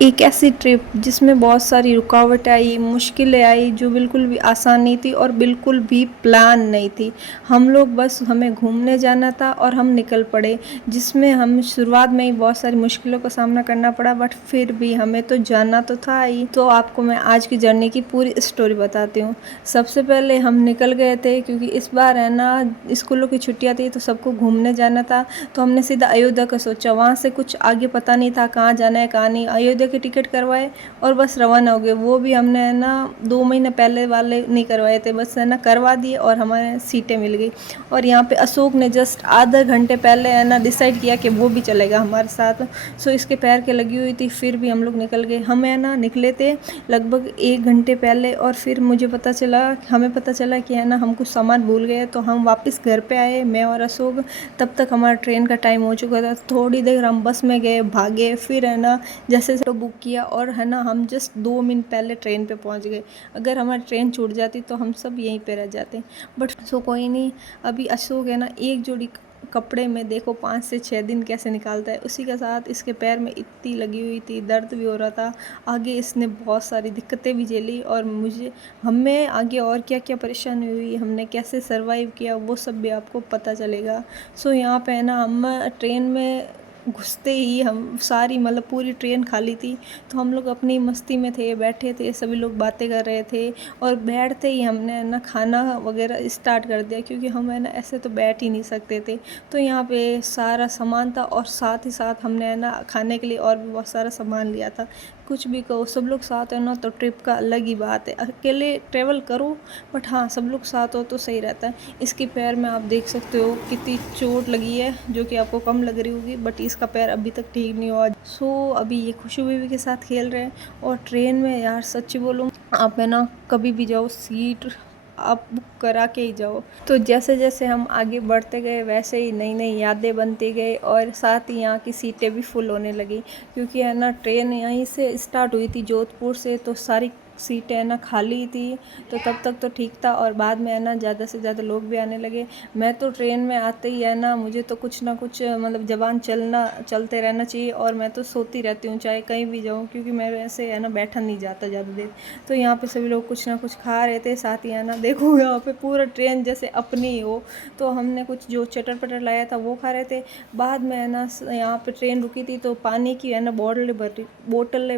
एक ऐसी ट्रिप जिसमें बहुत सारी रुकावटें आई, मुश्किलें आई, जो बिल्कुल भी आसान नहीं थी और बिल्कुल भी प्लान नहीं थी। हम लोग बस हमें घूमने जाना था और हम निकल पड़े, जिसमें हम शुरुआत में ही बहुत सारी मुश्किलों का सामना करना पड़ा, बट फिर भी हमें तो जाना तो था ही। तो आपको मैं आज की जर्नी की पूरी स्टोरी बताती हूँ। सबसे पहले हम निकल गए थे क्योंकि इस बार है ना स्कूलों की छुट्टियाँ थी तो सबको घूमने जाना था। तो हमने सीधा अयोध्या का सोचा, वहाँ से कुछ आगे पता नहीं था कहाँ जाना है कहाँ नहीं। अयोध्या के टिकट करवाए और बस रवाना हो गए। वो भी हमने है ना 2 महीने पहले वाले नहीं करवाए थे, बस है ना करवा दिए और हमारे सीटें मिल गई। और यहाँ पे अशोक ने जस्ट आधे घंटे पहले है ना डिसाइड किया कि वो भी चलेगा हमारे साथ। सो इसके पैर के लगी हुई थी, फिर भी हम लोग निकल गए। हम है ना निकले थे लगभग 1 घंटे पहले और फिर मुझे पता चला, हमें पता चला कि है ना हम कुछ सामान भूल गए। तो हम वापस घर पे आए, मैं और अशोक। तब तक हमारा ट्रेन का टाइम हो चुका था। थोड़ी देर हम बस में गए, भागे, फिर है ना जैसे तो बुक किया और है ना हम जस्ट 2 मिनट पहले ट्रेन पे पहुंच गए। अगर हमारी ट्रेन छूट जाती तो हम सब यहीं पे रह जाते, बट सो कोई नहीं। अभी अशोक है ना एक जोड़ी कपड़े में देखो 5 से 6 दिन कैसे निकालता है। उसी के साथ इसके पैर में इतनी लगी हुई थी, दर्द भी हो रहा था। आगे इसने बहुत सारी दिक्कतें भी झेली और मुझे हमें आगे और क्या क्या परेशानी हुई, हमने कैसे सरवाइव किया, वो सब भी आपको पता चलेगा। सो यहाँ पे है ना हम ट्रेन में घुसते ही हम सारी मतलब पूरी ट्रेन खाली थी। तो हम लोग अपनी मस्ती में थे, बैठे थे, सभी लोग बातें कर रहे थे। और बैठते ही हमने है ना खाना वगैरह स्टार्ट कर दिया क्योंकि हम है ना ऐसे तो बैठ ही नहीं सकते थे। तो यहाँ पे सारा सामान था और साथ ही साथ हमने है ना खाने के लिए और भी बहुत सारा सामान लिया था। कुछ भी कहो, सब लोग साथ है ना तो ट्रिप का अलग ही बात है। अकेले ट्रेवल करो बट हाँ सब लोग साथ हो तो सही रहता है। इसके पैर में आप देख सकते हो कितनी चोट लगी है, जो कि आपको कम लग रही होगी, बट इसका पैर अभी तक ठीक नहीं हुआ। सो अभी ये खुशबू बेबी के साथ खेल रहे हैं। और ट्रेन में यार सच्ची बोलूँ, आप है ना कभी भी जाओ सीट आप बुक करा के ही जाओ। तो जैसे जैसे हम आगे बढ़ते गए वैसे ही नई नई यादें बनती गई और साथ ही यहाँ की सीटें भी फुल होने लगी क्योंकि है ना ट्रेन यहीं से स्टार्ट हुई थी जोधपुर से, तो सारी सीटें है ना खाली थी। तो तब तक तो ठीक था और बाद में है ना ज़्यादा से ज़्यादा लोग भी आने लगे। मैं तो ट्रेन में आते ही है ना मुझे तो कुछ ना कुछ मतलब ज़बान चलते रहना चाहिए और मैं तो सोती रहती हूँ चाहे कहीं भी जाऊँ, क्योंकि मैं वैसे है ना बैठा नहीं जाता ज़्यादा देर। तो यहाँ पे सभी लोग कुछ ना कुछ खा रहे थे, साथ ही है ना देखो यहाँ पे पूरा ट्रेन जैसे अपनी ही हो। तो हमने कुछ जो चटर पटर लाया था वो खा रहे थे। बाद में है ना यहाँ पे ट्रेन रुकी थी तो पानी की है ना बोतलें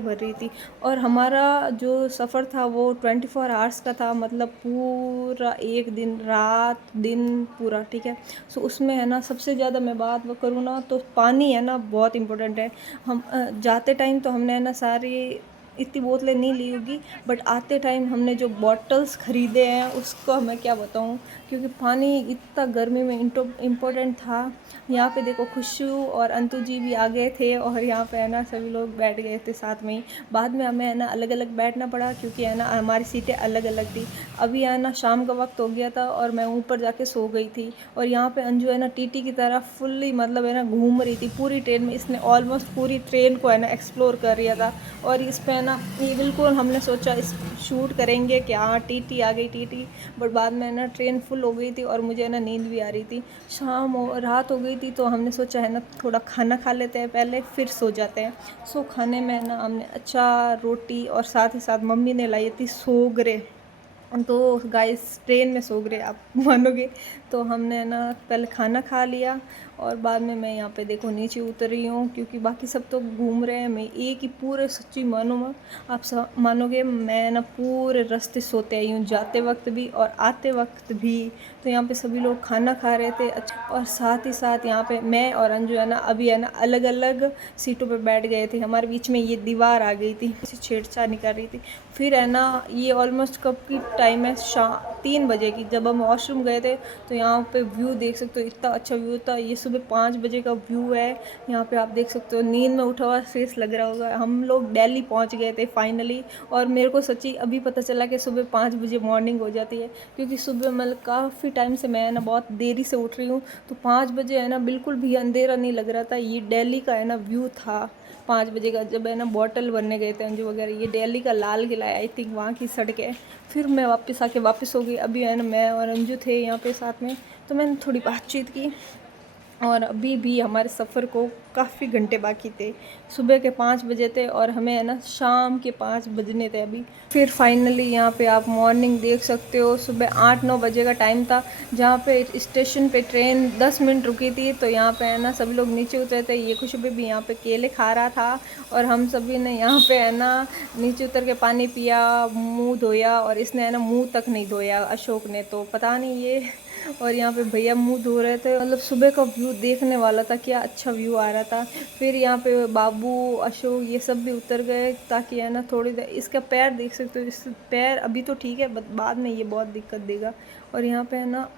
भर रही थी। और हमारा जो सफ़र था वो 24 आवर्स का था, मतलब पूरा एक दिन रात दिन पूरा, ठीक है। सो उसमें है ना सबसे ज़्यादा मैं बात वो करूँ ना तो पानी है ना बहुत इम्पोर्टेंट है। हम जाते टाइम तो हमने है ना सारी इतनी बोतलें नहीं ली होगी, बट आते टाइम हमने जो बॉटल्स ख़रीदे हैं उसको मैं क्या बताऊँ, क्योंकि पानी इतना गर्मी में इम्पोर्टेंट था। यहाँ पे देखो खुशू और अंतु जी भी आ गए थे और यहाँ पे है ना सभी लोग बैठ गए थे साथ में ही। बाद में हमें है ना अलग अलग बैठना पड़ा क्योंकि है ना हमारी सीटें अलग अलग थी। अभी है ना शाम का वक्त हो गया था और मैं ऊपर जाके सो गई थी। और यहाँ पे अंजू है ना टीटी की तरह फुल्ली मतलब है ना घूम रही थी पूरी ट्रेन में। इसने ऑलमोस्ट पूरी ट्रेन को है ना एक्सप्लोर कर लिया था। और इस पे है ना ये बिल्कुल हमने सोचा इस शूट करेंगे कि हाँ टीटी आ गई टीटी, बट बाद में है ना ट्रेन फुल हो गई थी और मुझे है ना नींद भी आ रही थी। रात हो गई थी तो हमने सोचा है ना थोड़ा खाना खा लेते हैं पहले फिर सो जाते हैं। सो खाने में है ना हमने अच्छा रोटी और साथ ही साथ मम्मी ने लाई थी सोगरे। तो गाइस ट्रेन में सोगरे आप मानोगे। तो हमने है ना पहले खाना खा लिया और बाद में मैं यहाँ पे देखो नीचे उतर रही हूँ क्योंकि बाकी सब तो घूम रहे हैं, मैं एक ही पूरे सच्ची मानो आप मानोगे मैं ना पूरे रास्ते सोते आई हूँ, जाते वक्त भी और आते वक्त भी। तो यहाँ पे सभी लोग खाना खा रहे थे अच्छा, और साथ ही साथ यहाँ पे मैं और अंजू है ना अभी है ना अलग अलग सीटों पे बैठ गए थे। हमारे बीच में ये दीवार आ गई थी, छेड़छाड़ नहीं कर रही थी। फिर है ना ये ऑलमोस्ट कब की टाइम है, शाम 3 बजे की, जब हम वॉशरूम गए थे। तो यहाँ पे व्यू देख सकते हो, इतना अच्छा व्यू था। ये सुबह 5 बजे का व्यू है। यहाँ पे आप देख सकते हो, नींद में उठा हुआ फेस लग रहा होगा। हम लोग दिल्ली पहुँच गए थे फाइनली। और मेरे को सच्ची अभी पता चला कि सुबह 5 बजे मॉर्निंग हो जाती है, क्योंकि सुबह मतलब काफ़ी टाइम से मैं ना बहुत देरी से उठ रही हूँ। तो 5 बजे है ना बिल्कुल भी अंधेरा नहीं लग रहा था। ये दिल्ली का है ना व्यू था 5 बजे का, जब है ना बॉटल भरने गए थे अंजू वगैरह। ये दिल्ली का लाल किला है, आई थिंक वहाँ की सड़कें। फिर मैं वापस हो गई। अभी है ना मैं और अंजू थे यहाँ पे साथ में, तो मैंने थोड़ी बातचीत की। और अभी भी हमारे सफ़र को काफ़ी घंटे बाकी थे। सुबह के 5 बजे थे और हमें है ना शाम के 5 बजने थे अभी। फिर फाइनली यहाँ पे आप मॉर्निंग देख सकते हो, सुबह 8-9 बजे का टाइम था, जहाँ पे स्टेशन पे ट्रेन 10 मिनट रुकी थी। तो यहाँ पे है ना सभी लोग नीचे उतरे थे। ये खुशबू भी यहाँ पे केले खा रहा था और हम सभी ने यहाँ पे है ना नीचे उतर के पानी पिया, मुँह धोया, और इसने है ना मुँह तक नहीं धोया, अशोक ने, तो पता नहीं ये। और यहाँ पे भैया मुंह धो रहे थे। मतलब सुबह का व्यू देखने वाला था, क्या अच्छा व्यू आ रहा था। फिर यहाँ पे बाबू, अशोक, ये सब भी उतर गए ताकि है ना थोड़ी देर। इसका पैर देख सकते हो, इस पैर अभी तो ठीक है, बाद में ये बहुत दिक्कत देगा। और यहाँ पे है ना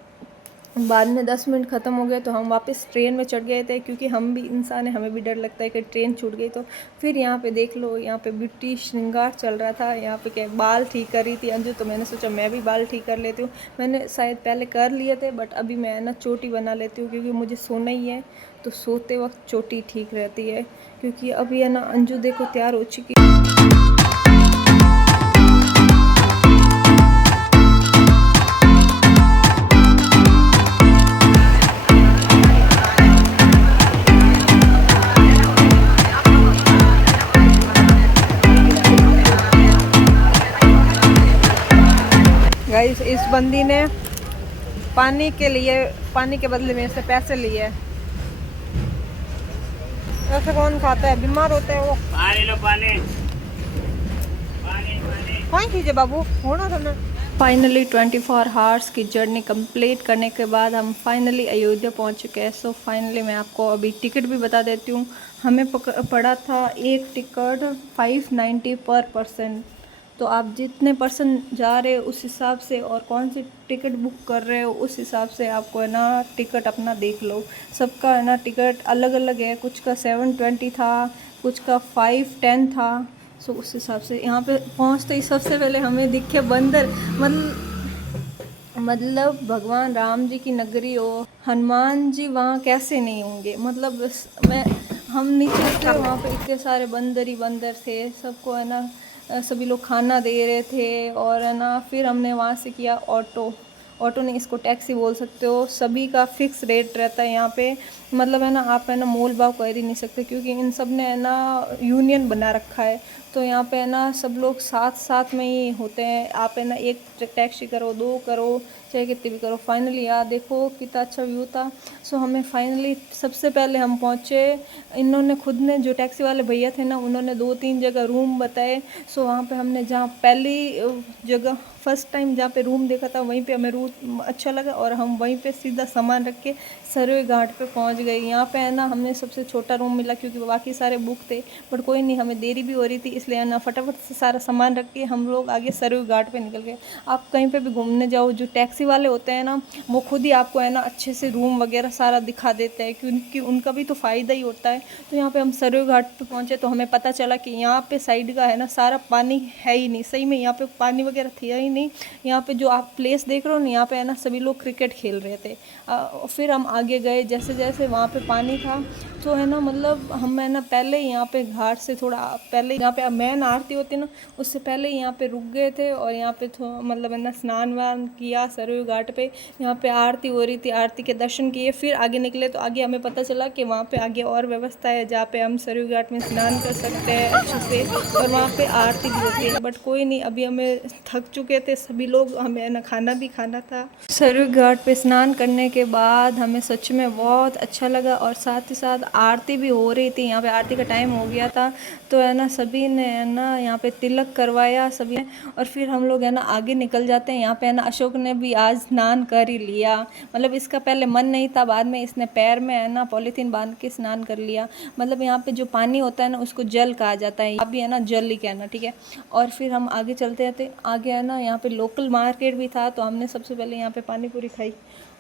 बाद में 10 मिनट ख़त्म हो गए तो हम वापस ट्रेन में चढ़ गए थे, क्योंकि हम भी इंसान हैं, हमें भी डर लगता है कि ट्रेन छूट गई तो। फिर यहाँ पे देख लो, यहाँ पे ब्यूटी श्रृंगार चल रहा था। यहाँ पे क्या बाल ठीक कर रही थी अंजू, तो मैंने सोचा मैं भी बाल ठीक कर लेती हूँ। मैंने शायद पहले कर लिए थे, बट अभी मैं ना चोटी बना लेती हूँ, क्योंकि मुझे सोना ही है, तो सोते वक्त चोटी ठीक रहती है। क्योंकि अभी है ना अंजू देखो तैयार हो चुकी। गाइस, इस बंदी ने पानी के बदले में से पैसे लिए। ऐसे कौन खाता है, बीमार होते हैं वो। पानी लो, पानी पानी पानी कौन कीजिए बाबू, होना था ना। फाइनली 24 हावर्स की जर्नी कंप्लीट करने के बाद हम फाइनली अयोध्या पहुंच चुके हैं। सो फाइनली मैं आपको अभी टिकट भी बता देती हूँ। हमें पड़ा था एक टिकट 590 पर पर्सन। तो आप जितने पर्सन जा रहे हो उस हिसाब से, और कौन सी टिकट बुक कर रहे हो उस हिसाब से आपको है ना टिकट अपना देख लो। सबका है ना टिकट अलग अलग है, कुछ का 720 था, कुछ का 510 था। सो उस हिसाब से यहाँ पे पहुँचते ही सबसे पहले हमें दिखे बंदर। मतलब भगवान राम जी की नगरी हो, हनुमान जी वहाँ कैसे नहीं होंगे। मतलब मैं हम नीचे उतरे, वहाँ पे इतने सारे बंदर ही बंदर थे। सबको है ना सभी लोग खाना दे रहे थे। और है ना फिर हमने वहाँ से किया ऑटो नहीं, इसको टैक्सी बोल सकते हो। सभी का फिक्स रेट रहता है यहाँ पे। मतलब है ना आप है ना मोल भाव कर ही नहीं सकते, क्योंकि इन सब ने है ना यूनियन बना रखा है। तो यहाँ पे है ना सब लोग साथ साथ में ही होते हैं। आप है ना एक टैक्सी करो, दो करो, चाहे कितनी भी करो। फाइनली यार देखो कितना अच्छा व्यू था। सो हमें फाइनली सबसे पहले हम पहुँचे, इन्होंने खुद ने, जो टैक्सी वाले भैया थे ना, उन्होंने 2-3 जगह रूम बताए। सो वहाँ पे हमने जहाँ पहली जगह फर्स्ट टाइम जहाँ पे रूम देखा था, वहीं पे हमें रूम अच्छा लगा, और हम वहीं पे सीधा सामान रख के सरयू घाट पे पहुँच गए। यहाँ पे है ना हमने सबसे छोटा रूम मिला, क्योंकि बाकी सारे बुक थे। बट कोई नहीं, हमें देरी भी हो रही थी, इसलिए है ना फटाफट से सारा सामान रख के हम लोग आगे सरयू घाट पे निकल गए। आप कहीं पे भी घूमने जाओ, जो टैक्सी वाले होते हैं ना, वो खुद ही आपको है ना अच्छे से रूम वगैरह सारा दिखा देते हैं, क्योंकि उनका भी तो फ़ायदा ही होता है। तो यहाँ पे हम सरयू घाट पे पहुँचे तो हमें पता चला कि यहाँ पे साइड का है ना सारा पानी है ही नहीं। सही में यहाँ पे पानी वगैरह था ही नहीं। यहाँ पे जो आप प्लेस देख रहे हो ना, यहाँ पे है ना सभी लोग क्रिकेट खेल रहे थे। फिर हम आगे गए, जैसे जैसे वहाँ पे पानी था, तो है ना मतलब हम है ना पहले यहाँ पे घाट से थोड़ा पहले, यहाँ पे मेन आरती होती है ना, उससे पहले यहाँ पे रुक गए थे। और यहाँ पे मतलब है ना स्नान वान किया सरयू घाट पे। यहाँ पे आरती हो रही थी, आरती के दर्शन किए, फिर आगे निकले तो आगे हमें पता चला कि वहाँ पे आगे और व्यवस्था है, जहाँ पे हम सरयू घाट में स्नान कर सकते हैं अच्छे से, और वहाँ पे आरती भी होती है। बट कोई नहीं, अभी हमें थक चुके थे सभी लोग, हमें ना खाना भी खाना था। सरयू घाट पे स्नान करने के बाद हमें सच में बहुत अच्छा लगा, और साथ ही साथ आरती भी हो रही थी। यहाँ पे आरती का टाइम हो गया था, तो है ना सभी ने है ना यहाँ पे तिलक करवाया सभी ने। और फिर हम लोग है ना आगे निकल जाते हैं। यहाँ पे है ना अशोक ने भी आज स्नान कर ही लिया। मतलब इसका पहले मन नहीं था, बाद में इसने पैर में है ना पॉलीथीन बांध के स्नान कर लिया। मतलब यहाँ पे जो पानी होता है ना, उसको जल कहा जाता है, अभी है ना जल ही कहना, ठीक है। और फिर हम आगे चलते थे, आगे है ना यहाँ पे लोकल मार्केट भी था, तो हमने सबसे पहले यहाँ पे पानी पूरी खाई,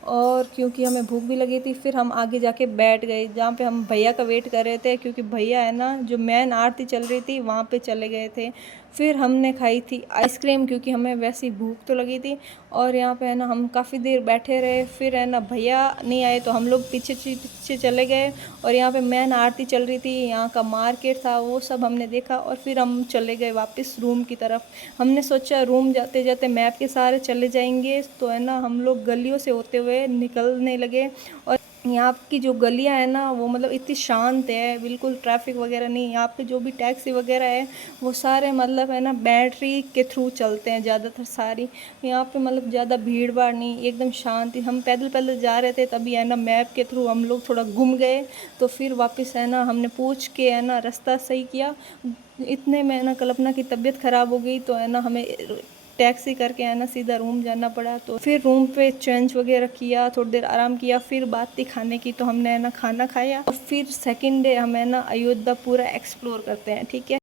और क्योंकि हमें भूख भी लगी थी। फिर हम आगे जाके बैठ गए, जहाँ पे हम भैया का वेट कर रहे थे, क्योंकि भैया है ना जो मेन आरती चल रही थी वहाँ पे चले गए थे। फिर हमने खाई थी आइसक्रीम, क्योंकि हमें वैसी भूख तो लगी थी। और यहाँ पे है ना हम काफ़ी देर बैठे रहे। फिर है ना भैया नहीं आए, तो हम लोग पीछे पीछे चले गए, और यहाँ पे मेन आरती चल रही थी, यहाँ का मार्केट था, वो सब हमने देखा। और फिर हम चले गए वापस रूम की तरफ। हमने सोचा रूम जाते जाते मैप के सहारे चले जाएंगे, तो है ना हम लोग गलियों से होते हुए निकलने लगे। और यहाँ की जो गलियाँ हैं ना वो मतलब इतनी शांत है, बिल्कुल ट्रैफिक वगैरह नहीं। यहाँ पे जो भी टैक्सी वगैरह है वो सारे मतलब है ना बैटरी के थ्रू चलते हैं ज़्यादातर सारी। यहाँ पे मतलब ज़्यादा भीड़ भाड़ नहीं, एकदम शांति। हम पैदल पैदल जा रहे थे तभी है ना मैप के थ्रू हम लोग थोड़ा घूम गए, तो फिर वापस है ना हमने पूछ के है ना रास्ता सही किया। इतने में है ना कल्पना की तबीयत ख़राब हो गई, तो है ना हमें टैक्सी करके है ना सीधा रूम जाना पड़ा। तो फिर रूम पे चेंज वगैरह किया, थोड़ी देर आराम किया, फिर बात थी खाने की तो हमने है ना खाना खाया और फिर सेकंड डे हम है ना अयोध्या पूरा एक्सप्लोर करते हैं, ठीक है।